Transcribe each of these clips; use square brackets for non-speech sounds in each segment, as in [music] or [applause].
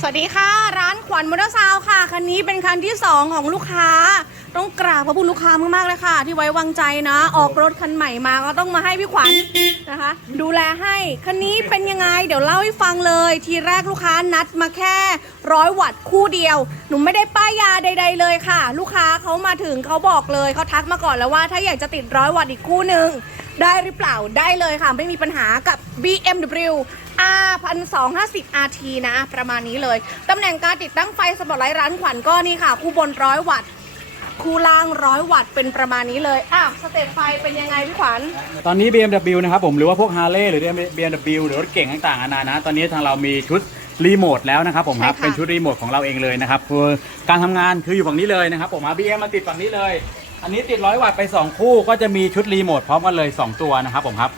สวัสดีค่ะ ร้านขวัญมอเตอร์ซาวน์ค่ะ คันนี้เป็นคันที่ 2 ของลูกค้า ต้องกราบขอบคุณลูกค้ามากๆเลยค่ะ ที่ไว้วางใจนะ ออกรถคันใหม่มาก็ต้องมาให้พี่ขวัญนะคะ ดูแลให้ คันนี้เป็นยังไง เดี๋ยวเล่าให้ฟังเลย ทีแรกลูกค้านัดมาแค่ร้อยวัตต์คู่เดียว หนูไม่ได้ป้ายยาใด ๆ เลยค่ะ ลูกค้าเขามาถึงเขาบอกเลยเขาทักมาก่อนแล้วว่า ถ้าอยากจะติดร้อยวัตต์อีกคู่หนึ่ง ได้หรือเปล่าได้เลยค่ะ ไม่มีปัญหากับ BMW R 1250 RT นะ ประมาณนี้เลย ตำแหน่งการติดตั้งไฟสปอตไลท์ร้านขวัญก็นี่ค่ะ คู่บนร้อยวัตต์คู่ล่างร้อยวัตต์เป็นประมาณนี้เลยอะสเต็ปไฟเป็นยังไงพี่ขวัญ ตอนนี้ BMW นะครับผมหรือว่าพวก Harley หรือ BMW หรือรถเก่งต่างๆนานานะ ตอนนี้ทางเรามีชุดรีโมทแล้วนะครับผมครับ ใช่ค่ะ เป็นชุดรีโมทของเราเองเลยนะครับคือการทำงานคืออยู่ฝั่งนี้เลยนะครับผมมา BM มาติดฝั่งนี้เลย อันนี้ติดร้อยวัตต์ไป 2 คู่ก็จะมีชุดรีโมทพร้อมกันเลย 2 ตัวนะครับผมครับ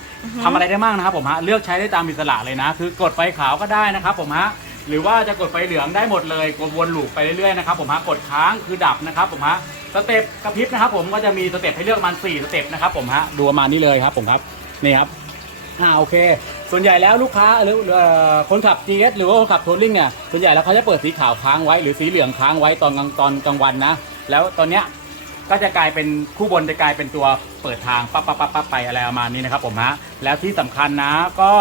ทำอะไรได้บ้างนะครับผมฮะเลือกใช้ได้ตามอิสระเลยนะ คือกดไฟขาวก็ได้นะครับผมฮะหรือว่าจะกดไฟเหลืองได้หมดเลยกดวนลูปไปเรื่อยๆนะครับผมฮะกดค้างคือดับนะครับผมฮะสเต็ปกระพริบนะครับผมก็จะมีสเต็ปให้เลือกประมาณ4สเต็ปนะครับผมฮะดูประมาณนี้เลยครับผมครับนี่ครับอ่าโอเค ส่วนใหญ่แล้วลูกค้าหรือเอ่อคนขับ GS หรือว่าคนขับทัวริงเนี่ยส่วนใหญ่แล้วเขาจะเปิดสีขาวค้างไว้หรือสีเหลืองค้างไว้ตอนกลางตอนกลางวันนะแล้วตอนเนี้ย ก็จะกลายเป็นคู่บนจะกลายเป็นตัวเปิดทางปั๊บปั๊บปั๊บปั๊บไปอะไรประมาณนี้นะครับผมฮะแล้วที่สำคัญนะก็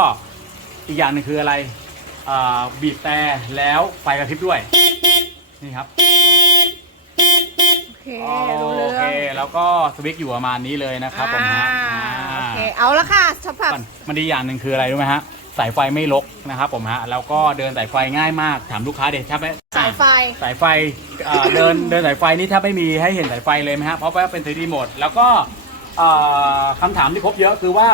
อีกอย่างหนึงคืออะไรอ่าบีบแต่แล้วไฟกระพริบด้วยนี่ครับ โอเครู้เรื่โอองเคแล้วก็สวิตช์อยู่ประมาณนี้เลยนะครับผมฮะอ่าอ่าโอเค เอาละค่ะสำหรับก่อนมันดีอย่างหนึ่งคืออะไรรู้ไหมฮะ สายไฟไม่ลกนะครับผมฮะแล้วก็เดินสายไฟง่ายมากถามลูกค้าเด็แทบไม่สายไฟ สายไฟเอ่อเดินเดินสายไฟนี่แทบไม่มีให้เห็นสายไฟเลยไหมฮะเพราะว่าเป็น 3D โหมดแล้วก็เอ่อคำถามที่พบเยอะคือว่า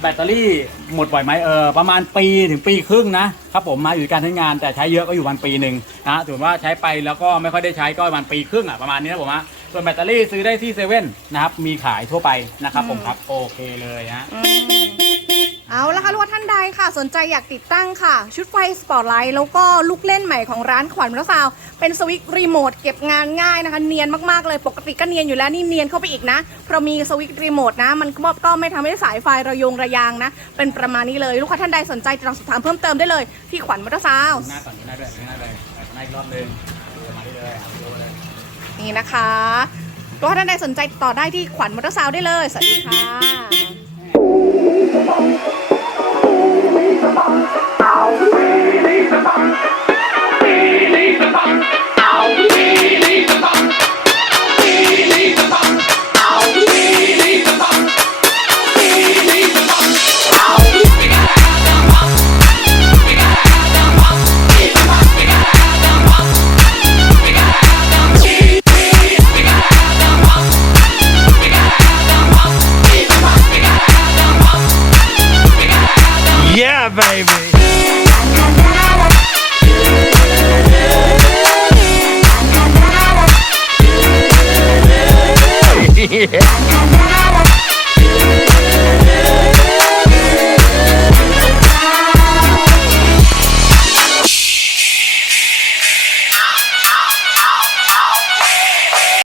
แบตเตอรี่หมดบ่อยไหมเออประมาณปีถึงปีครึ่งนะครับผมมาอยู่การใช้งานแต่ใช้เยอะก็อยู่ประมาณปีหนึ่งนะถือว่าใช้ไปแล้วก็ไม่ค่อยได้ใช้ก็ประมาณปีครึ่งอะประมาณนี้นะผมฮะส่วนแบตเตอรี่ซื้อได้ที่เซเว่นนะครับมีขายทั่วไปนะครับผมครับโอเคเลยฮะ อืม เอาละค่ะลูกค้าท่านใดค่ะ สนใจอยากติดตั้งค่ะ ชุดไฟสปอตไลท์แล้วก็ลูกเล่นใหม่ของร้านขวัญมอเตอร์ซาวน์เป็นสวิตช์รีโมทเก็บงานง่ายนะคะ เนียนมากๆเลยปกติก็เนียนอยู่แล้วนี่เนียนเข้าไปอีกนะ เพราะมีสวิตช์รีโมทนะ มันก็ก็ไม่ทำให้สายไฟระยงระยางนะ เป็นประมาณนี้เลย ลูกค้าท่านใดสนใจติดต่อสอบถามเพิ่มเติมได้เลยที่ขวัญมอเตอร์ซาวน์หน้าก่อนหน้าด้วยหน้าเลยหน้าอีกรอบหนึงดูมาได้เลยครับดูเลยนี่นะคะลูกค้าท่านใดสนใจติดต่อได้ที่ขวัญมอเตอร์ซาวน์ได้เลยสวัสดีค่ะ Thank you. Baby. [laughs] yeah.